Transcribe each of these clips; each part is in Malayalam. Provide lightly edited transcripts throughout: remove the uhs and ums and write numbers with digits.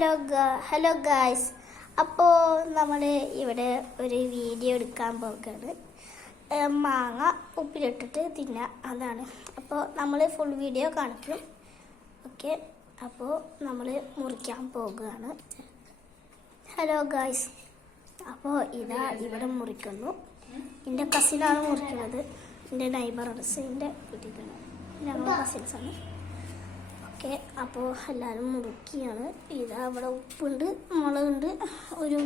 ഹലോ ഗായ്സ്, അപ്പോൾ നമ്മൾ ഇവിടെ ഒരു വീഡിയോ എടുക്കാൻ പോകുകയാണ്. മാങ്ങ ഉപ്പിലിട്ടിട്ട് തിന്നുക, അതാണ്. അപ്പോൾ നമ്മൾ ഫുൾ വീഡിയോ കാണിക്കും. ഓക്കെ, അപ്പോൾ നമ്മൾ മുറിക്കാൻ പോകുകയാണ്. ഹലോ ഗായ്സ്, അപ്പോൾ ഇതാ ഇവിടെ മുറിക്കുന്നു. എൻ്റെ കസിനാണ് മുറിക്കുന്നത്. എൻ്റെ നൈബറാണ്, എൻ്റെ വീട്ടിലാണ്. ഞങ്ങൾ കസിൻസാണ്. ഓക്കെ, അപ്പോൾ എല്ലാവരും മുറുക്കിയാണ്. ഇതാ അവിടെ ഉപ്പുണ്ട്, മുളകുണ്ട്, ഒരു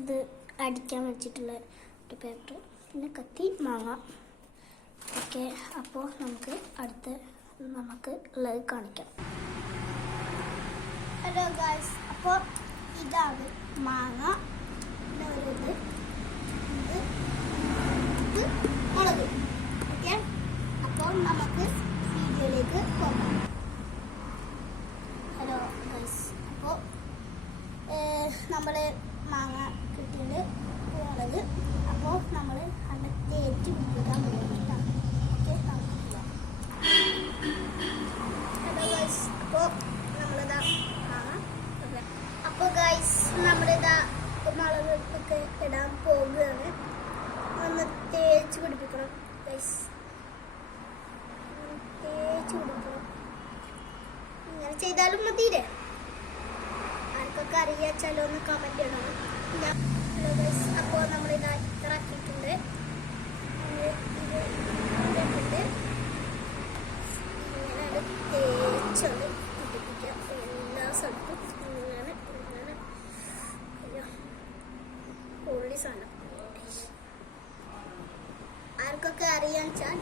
ഇത് അടിക്കാൻ വെച്ചിട്ടുള്ള ഒരു പേപ്പർ, പിന്നെ കത്തി, മാങ്ങ. ഓക്കെ, അപ്പോൾ നമുക്ക് ഉള്ളത് കാണിക്കാം. ഹലോ ഗായ്സ്, അപ്പോൾ ഇതാണ് മാങ്ങ, ഇത് മുളക്. ഓക്കെ, അപ്പോൾ നമുക്ക് വീഡിയോയിലേക്ക് പോകാം. ഹലോ ഗൈസ്, അപ്പോൾ നമ്മൾ മാങ്ങ കിട്ടിയത് മുളക്. അപ്പോൾ നമ്മൾ അവിടെ തേച്ച് പിടിപ്പിക്കാൻ പോകുന്നതാണ്. ഹലോ ഗൈസ്, അപ്പോൾ നമ്മളിതാ മാങ്ങ. അപ്പോൾ ഗൈസ്, നമ്മളിതാ മുളക് ഒക്കെ ഇടാൻ പോകുകയാണ്. ഒന്ന് തേച്ച് പിടിപ്പിക്കണം ഗൈസ്, തേച്ച് പിടിക്കണം. ഇങ്ങനെ ചെയ്താലും മതിയില്ലേ? ആർക്കൊക്കെ അറിയാച്ചാലോ ഒന്ന് കമന്റ് ഇടണം. ഹലോ ഗൈസ്, അപ്പോൾ നമ്മളിതാ ഇത്ര ആക്കിയിട്ടുണ്ട്. ഇങ്ങനെ തേച്ചൊന്ന് പിടിപ്പിക്കാം എല്ലാ സ്ഥലത്തും. ഇങ്ങനെ അയ്യോ പൊള്ളി സാധനം. ആർക്കൊക്കെ അറിയാൻ വെച്ചാൽ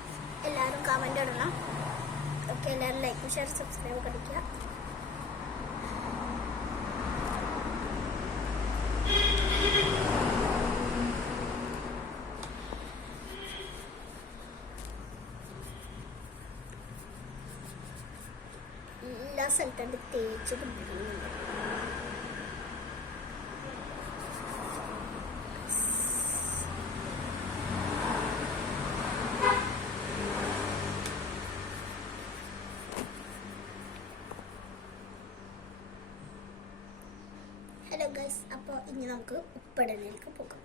എല്ലാവരും കമന്റ് ഇടണം. ഓക്കെ, എല്ലാവരും ലൈക്ക്, ഷെയർ, സബ്സ്ക്രൈബ് അടിക്കുക. എല്ലാ സ്ഥലത്തും തേച്ച് പിടിപ്പിക്കുന്നുണ്ട്. ഹലോ ഗൈസ്, അപ്പോൾ ഇനി നമുക്ക് ഉപ്പിടലിലേക്ക് പോകാം.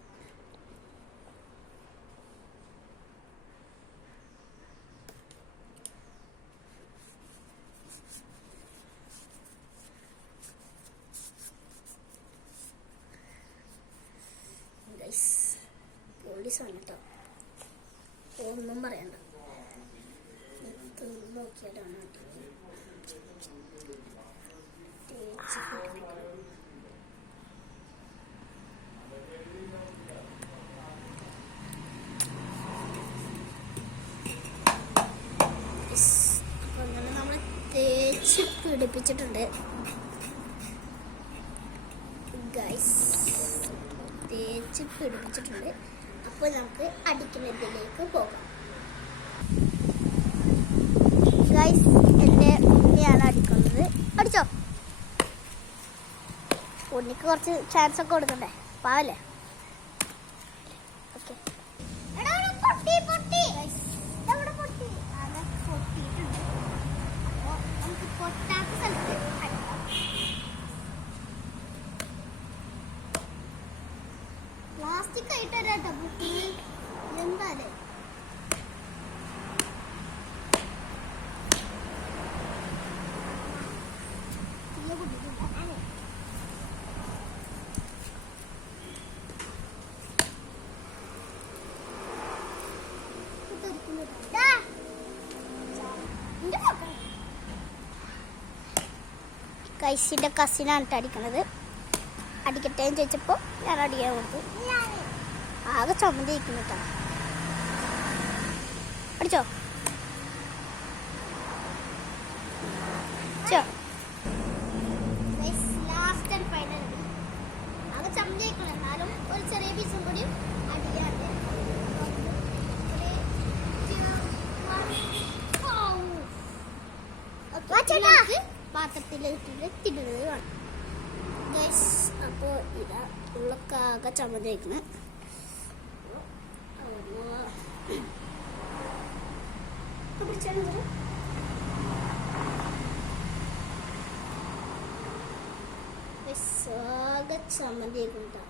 ഗൈസ്, പോലീസാണ് കേട്ടോ, ഒന്നും പറയണ്ട. നോക്കിയാലാണ് തേച്ച് പിടിപ്പിച്ചിട്ടുണ്ട് ഗൈസ്, തേച്ച് പിടിപ്പിച്ചിട്ടുണ്ട്. അപ്പോൾ നമുക്ക് അടിക്കുന്നതിലേക്ക് പോകാം. ഗൈസ്, എൻ്റെ ഉണ്ണിയാണ് അടിക്കുന്നത്. അടിച്ചോ, ഉണ്ണിക്ക് കുറച്ച് ചാൻസ് ഒക്കെ കൊടുക്കണ്ടേ, പാവല്ലേ? ഓക്കെ, പൊട്ടാത്ത സ്ഥലത്ത് പ്ലാസ്റ്റിക് ആയിട്ട് വരാട്ടോ പൊട്ടി. എന്താലേ കൈസിൻ്റെ കസിനാണ് അടിക്കണത്. അടിക്കട്ടെ എന്ന് ചോദിച്ചപ്പോൾ ഞാൻ അടിക്കാൻ കൊടുത്തു. ആകെ ചുമന്നിരിക്കുന്നു കേട്ടോ. അടിച്ചോ, ലാസ്റ്റ് ആൻഡ് ഫൈനൽ. ആകെ ചുമന്നിരിക്കണം, എന്നാലും ഒരു ചെറിയ പീസും കൂടി അടിക്കാണ്ട് പാത്രത്തിലിട്ടിട്ട് തിന്നുന്നത് കാണാം ഗൈസ്. അപ്പോൾ ഇതാ ഉള്ളൊക്കെ ആകെ ചുമന്നിരിക്കുന്നത്. ആകെ ചമ്മന്തി ആയിക്കോട്ടാ.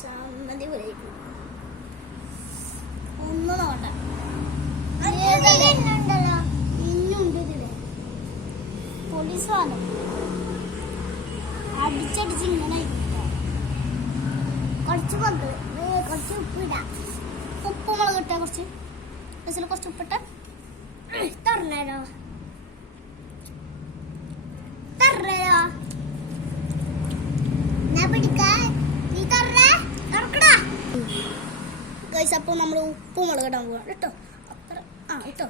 ചമ്മന്തി പോലെ ഒന്നും നോക്കണ്ട. ഇന്നുണ്ട് ഇതില് പോലീസ് വന്നു അടിച്ചടിച്ച് ഇങ്ങനെ കുറച്ച് മക്കള് കുറച്ച് ഉപ്പിടാം. ഉപ്പ് മുളക് ഇട്ടാ കുറച്ച് കുറച്ച് ഉപ്പിട്ട തരണോ തരണോ ഗൈസ്. അപ്പോൾ നമ്മൾ ഉപ്പ് മുളക് ഇടാൻ പോവാം കേട്ടോ. അത്ര ഇട്ടോ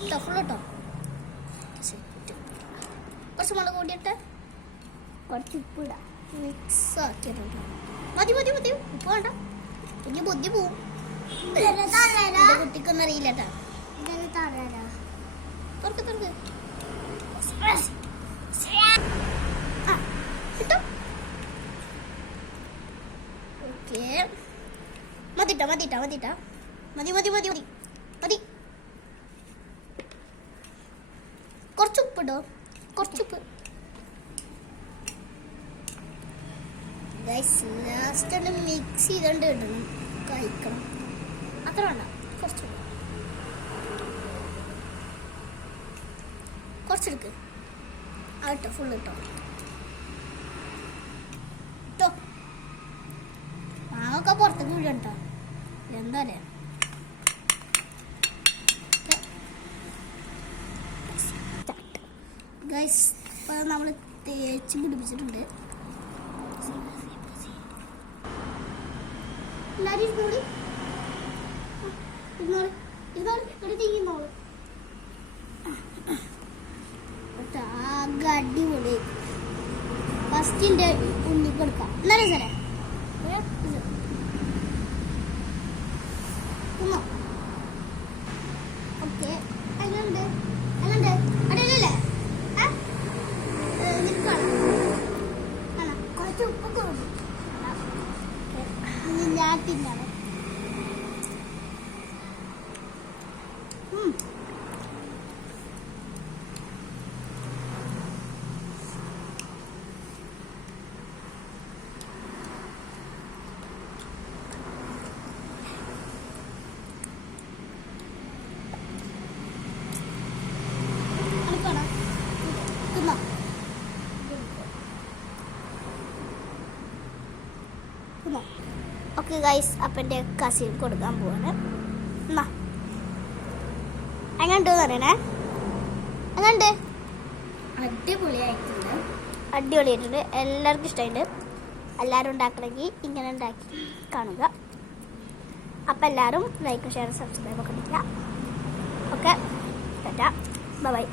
കേട്ടോ ഫുൾ ഇട്ടോ. കുറച്ച് മുളക് കൂടിയിട്ട് കുറച്ച് ഉപ്പ് ഇടാം. മിക്സ് ആക്കിയിട്ടുണ്ട്. മതി മതി മതി. ഉപ്പ് വേണ്ട, പിന്നെ ബുദ്ധി പോവും. കുട്ടിക്കൊന്നും അറിയില്ല കേട്ടോ. തുറക്ക് തുറക്ക് കിട്ടോ. ഓക്കെ മതിട്ടാ മതിട്ടാ മതിട്ടാ മതി മതി മതി മതി മതി. കുറച്ച് ഉപ്പിടോ, കുറച്ചുപ്പ്. ലാസ്റ്റ് ആണ് മിക്സ് ചെയ്തോണ്ട് ഇടണം, കഴിക്കണം. അത്ര വേണ്ട, കുറച്ച് കുറച്ചെടുക്ക്. ആട്ടോ ഫുൾ ഇട്ടോ കേട്ടോ. മാങ്ങൊക്കെ പുറത്തേക്ക് വീഴട്ടോ. എന്താ പറയാ ഗൈസ്. ഇപ്പം നമ്മൾ തേച്ച് പിടിപ്പിച്ചിട്ടുണ്ട്. എല്ലാവരും ഇരുന്നോളി ഇരുന്നോളി ഇരുന്നോളി ഒരു തീരുന്നോളൂ. ആകെ അടിപൊളി. ഫസ്റ്റിൻ്റെ ഉണ്ണി കൊടുക്കാം എന്നാലും സാറേ ഓക്കെ. അതിലുണ്ട് അതിലുണ്ട് അടിയിലല്ലേ കുറച്ച് ഉപ്പൊക്കെ ഉണ്ട്. ഞാൻ തിന്നാണ്. Okay guys. അപ്പം എൻ്റെ കസിൻ കൊടുക്കാൻ പോവാണ്. എന്നാ എങ്ങനെയുണ്ട് പറയണേ. എങ്ങനെയുണ്ട്? അടിപൊളിയായിട്ടുണ്ട്. അടിപൊളിയായിട്ടുണ്ട്. എല്ലാവർക്കും ഇഷ്ടമായിട്ടുണ്ട്. എല്ലാവരും ഉണ്ടാക്കണമെങ്കിൽ ഇങ്ങനെ ഉണ്ടാക്കി കാണുക. അപ്പം എല്ലാവരും ലൈക്ക് ഷെയർ സബ്സ്ക്രൈബ് ഒക്കെ ചെയ്യുക. Okay bye.